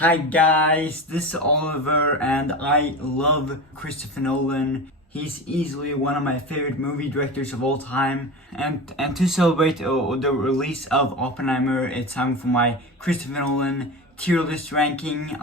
Hi guys, this is Oliver and I love Christopher Nolan. He's easily one of my favorite movie directors of all time. And to celebrate the release of Oppenheimer, it's time for my Christopher Nolan tier list ranking.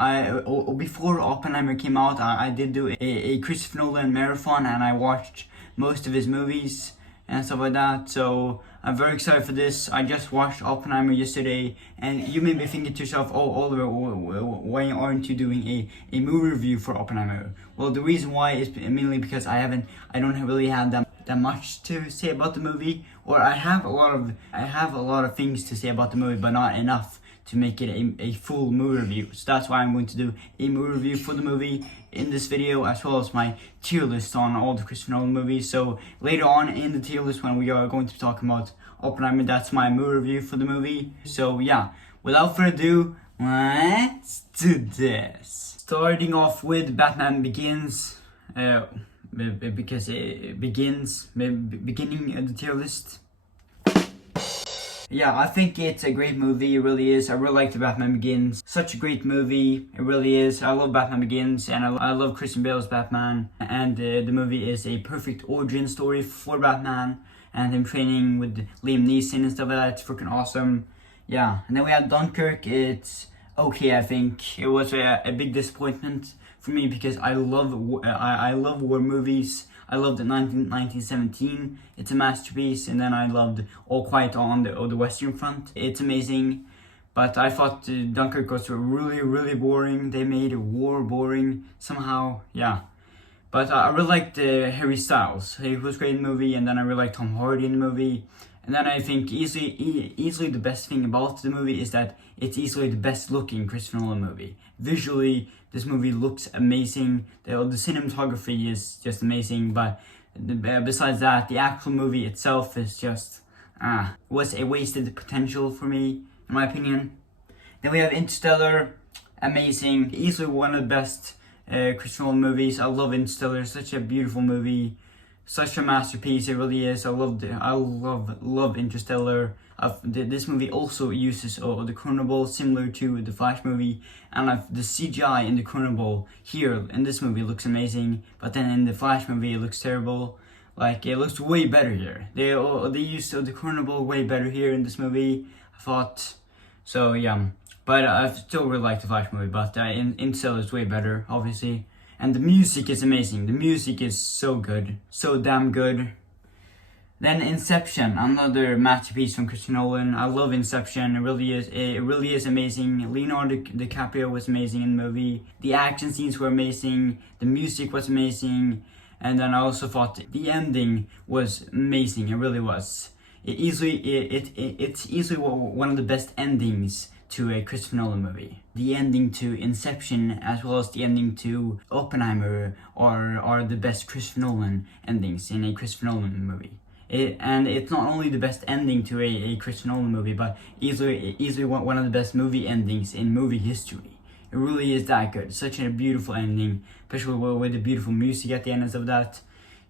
Before Oppenheimer came out, I did do a Christopher Nolan marathon and I watched most of his movies and stuff like that. So I'm very excited for this. I just watched Oppenheimer yesterday, and you may be thinking to yourself, "Oh, Oliver, why aren't you doing a movie review for Oppenheimer?" Well, the reason why is mainly because I don't really have that much to say about the movie, or I have a lot of things to say about the movie, but not enough to make it a full movie review. So that's why I'm going to do a movie review for the movie in this video, as well as my tier list on all the Christopher Nolan movies. So later on in the tier list, when we are going to be talking about Oppenheimer, that's my movie review for the movie. So yeah, without further ado, let's do this. Starting off with Batman Begins, because it begins, beginning of the tier list. Yeah, I think it's a great movie, it really is. I really like the Batman Begins. Such a great movie, it really is. I love Batman Begins, and I love Christian Bale's Batman. And the movie is a perfect origin story for Batman, and him training with Liam Neeson and stuff like that. It's freaking awesome. Yeah, and then we have Dunkirk. It's okay, I think. It was a big disappointment for me because I love war movies. I loved 1917, it's a masterpiece, and then I loved All Quiet on the Western Front. It's amazing, but I thought Dunkirk was really boring. They made war boring somehow, yeah. But I really liked Harry Styles. He was great in the movie, and then I really liked Tom Hardy in the movie. And then I think easily the best thing about the movie is that it's easily the best looking Christopher Nolan movie. Visually, this movie looks amazing. The cinematography is just amazing, but besides that, the actual movie itself is just was a wasted potential for me, in my opinion. Then we have Interstellar, amazing, easily one of the best Christopher Nolan movies. I love Interstellar, such a beautiful movie. Such a masterpiece, it really is. I love Interstellar. This movie also uses the Chronoball, similar to the Flash movie, and the CGI in the Chronoball here in this movie looks amazing, but then in the Flash movie it looks terrible. Like, it looks way better here. They used the Chronoball way better here in this movie, I thought. So yeah, but I still really like the Flash movie, but Interstellar is way better, obviously. And the music is amazing. The music is so good. So damn good. Then Inception, another masterpiece from Christopher Nolan. I love Inception. It really is amazing. Leonardo DiCaprio was amazing in the movie. The action scenes were amazing. The music was amazing. And then I also thought the ending was amazing. It really was. It's easily one of the best endings to a Christopher Nolan movie. The ending to Inception, as well as the ending to Oppenheimer, are the best Christopher Nolan endings in a Christopher Nolan movie. And it's not only the best ending to a Christopher Nolan movie, but easily one of the best movie endings in movie history. It really is that good. Such a beautiful ending, especially with the beautiful music at the end of that.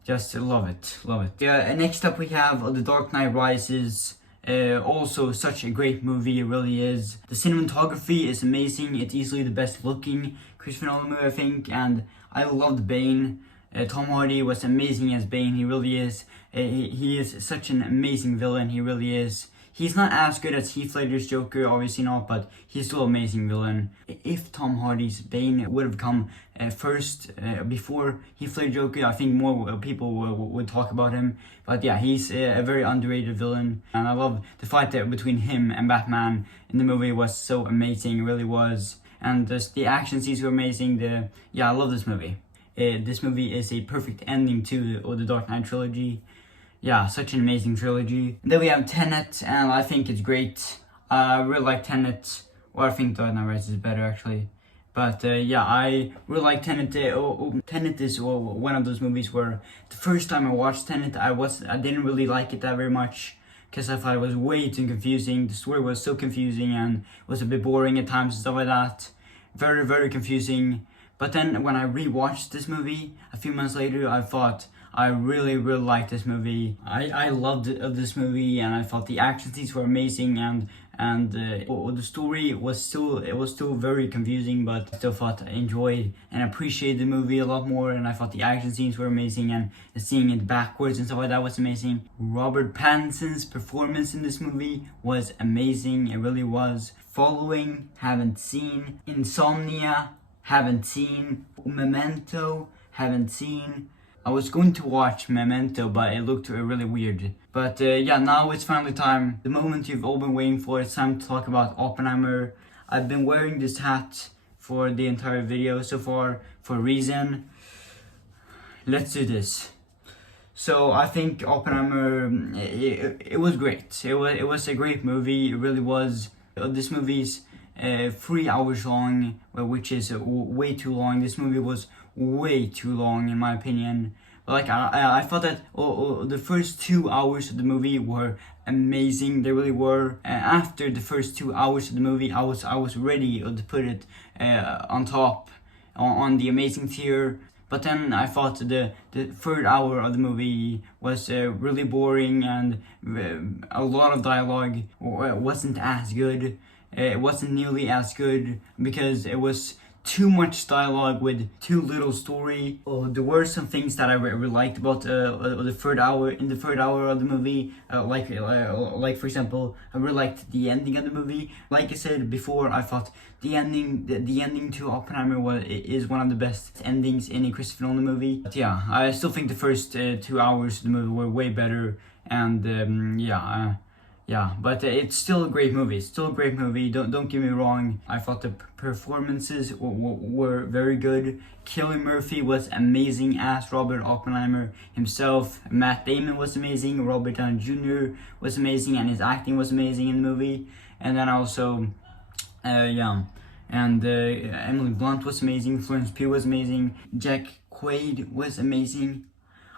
Just love it. Yeah. Next up we have The Dark Knight Rises. Also such a great movie, it really is. The cinematography is amazing. It's easily the best looking Christopher Nolan movie, I think, and I loved Bane. Tom Hardy was amazing as Bane, he really is. He is such an amazing villain, he really is. He's not as good as Heath Ledger's Joker, obviously not, but he's still an amazing villain. If Tom Hardy's Bane would have come first, before Heath Ledger's Joker, I think more people would talk about him. But yeah, he's a very underrated villain. And I love the fight there between him and Batman in the movie was so amazing, it really was. And just the action scenes were amazing. I love this movie. This movie is a perfect ending to the Dark Knight trilogy. Yeah, such an amazing trilogy. And then we have Tenet, and I think it's great. I really like Tenet. Well, I think Dark Knight Rises is better, actually. But yeah, I really like Tenet. Tenet is one of those movies where the first time I watched Tenet, I didn't really like it that very much, because I thought it was way too confusing. The story was so confusing and was a bit boring at times and stuff like that. Very confusing. But then when I rewatched this movie a few months later, I thought I really liked this movie. I loved this movie, and I thought the action scenes were amazing, and the story was still very confusing, but I still thought I enjoyed and appreciated the movie a lot more, and I thought the action scenes were amazing, and seeing it backwards and stuff like that was amazing. Robert Pattinson's performance in this movie was amazing. It really was. Following, haven't seen. Insomnia, haven't seen. Memento, haven't seen. I was going to watch Memento, but it looked really weird. But yeah, now it's finally time. The moment you've all been waiting for. It's time to talk about Oppenheimer. I've been wearing this hat for the entire video so far for a reason. Let's do this. So I think Oppenheimer, it was great. It was a great movie. It really was. This movie's 3 hours long, which is way too long. This movie was way too long in my opinion. Like I thought that the first 2 hours of the movie were amazing. They really were. After the first 2 hours of the movie, I was ready to put it on top on the amazing tier. But then I thought the third hour of the movie was really boring, and a lot of dialogue wasn't as good. It wasn't nearly as good because it was too much dialogue with too little story. There were some things that I really liked about the third hour. In the third hour of the movie, like for example, I really liked the ending of the movie. Like I said before, I thought the ending to Oppenheimer is one of the best endings in a Christopher Nolan movie. But yeah, I still think the first 2 hours of the movie were way better, and yeah, but it's still a great movie. It's still a great movie. Don't get me wrong. I thought the performances were very good. Cillian Murphy was amazing as Robert Oppenheimer himself. Matt Damon was amazing. Robert Downey Jr. was amazing, and his acting was amazing in the movie. And then also, Emily Blunt was amazing. Florence Pugh was amazing. Jack Quaid was amazing.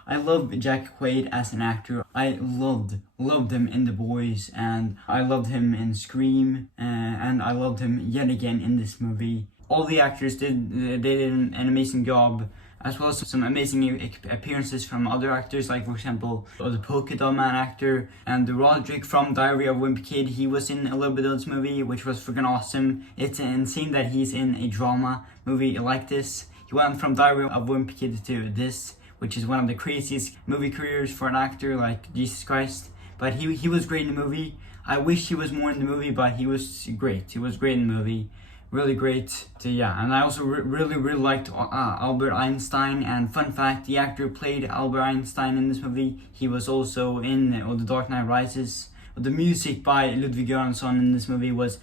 I love Jack Quaid as an actor. I loved him in The Boys, and I loved him in Scream, and I loved him yet again in this movie. All the actors did an amazing job, as well as some amazing appearances from other actors, like for example the Polka Dot Man actor, and the Roderick from Diary of a Wimpy Kid. He was in a little bit of this movie, which was freaking awesome. It's insane that he's in a drama movie like this. He went from Diary of a Wimpy Kid to this, which is one of the craziest movie careers for an actor, like Jesus Christ. But he was great in the movie. I wish he was more in the movie, but he was great. He was great in the movie. Really great. So yeah, and I also really liked Albert Einstein. And fun fact, the actor who played Albert Einstein in this movie, he was also in The Dark Knight Rises. The music by Ludwig Göransson in this movie was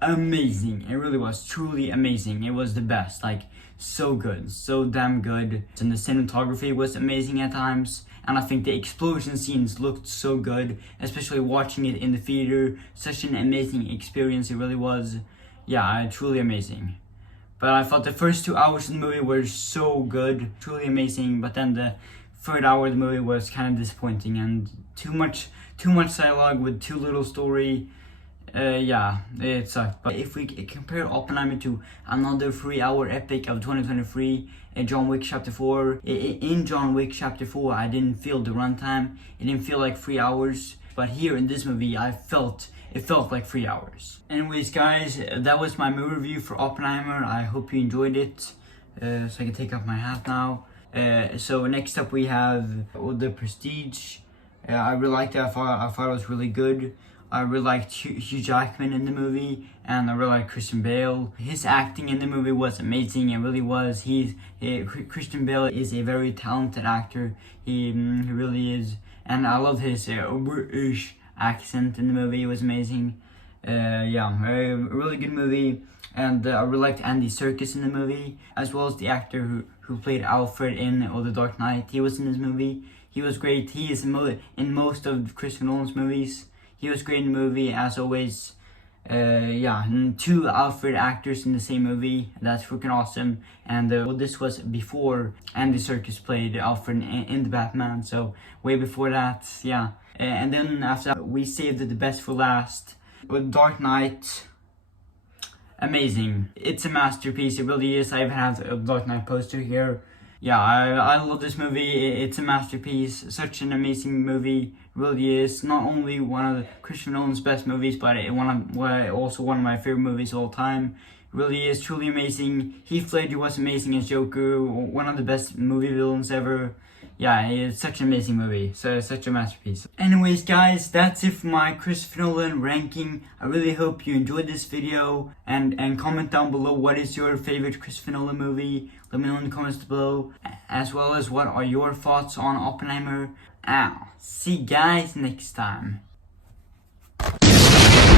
amazing. It really was truly amazing. It was the best. Like, so good, so damn good. And the cinematography was amazing at times, and I think the explosion scenes looked so good, especially watching it in the theater. Such an amazing experience it really was. Yeah, truly amazing. But I thought the first 2 hours of the movie were so good, truly amazing, but then the third hour of the movie was kind of disappointing, and too much dialogue with too little story. Yeah, it sucked. But if we compare Oppenheimer to another 3-hour epic of 2023, John Wick Chapter 4, in John Wick Chapter 4, I didn't feel the runtime. It didn't feel like 3 hours. But here in this movie, it felt like 3 hours. Anyways, guys, that was my movie review for Oppenheimer. I hope you enjoyed it. So I can take off my hat now. So next up we have The Prestige. I really liked it. I thought it was really good. I really liked Hugh Jackman in the movie, and I really liked Christian Bale. His acting in the movie was amazing. It really was. Christian Bale is a very talented actor. He really is, and I love his British accent in the movie. It was amazing. Yeah, a really good movie. And I really liked Andy Serkis in the movie, as well as the actor who played Alfred in The Dark Knight. He was in this movie. He was great. He is in most of Christopher Nolan's movies. He was great in the movie, as always. Yeah, 2 Alfred actors in the same movie. That's freaking awesome. And this was before Andy Serkis played Alfred in the Batman, so way before that, yeah. And then after that, we saved the best for last. With Dark Knight, amazing. It's a masterpiece, it really is. I even have a Dark Knight poster here. Yeah, I love this movie. It's a masterpiece. Such an amazing movie. It really is. Not only one of Christopher Nolan's best movies, but also one of my favorite movies of all time. It really is truly amazing. Heath Ledger was amazing as Joker. One of the best movie villains ever. Yeah, it's such an amazing movie. So it's such a masterpiece. Anyways, guys, that's it for my Christopher Nolan ranking. I really hope you enjoyed this video, and comment down below what is your favorite Christopher Nolan movie. Let me know in the comments below, as well as what are your thoughts on Oppenheimer. See you guys next time.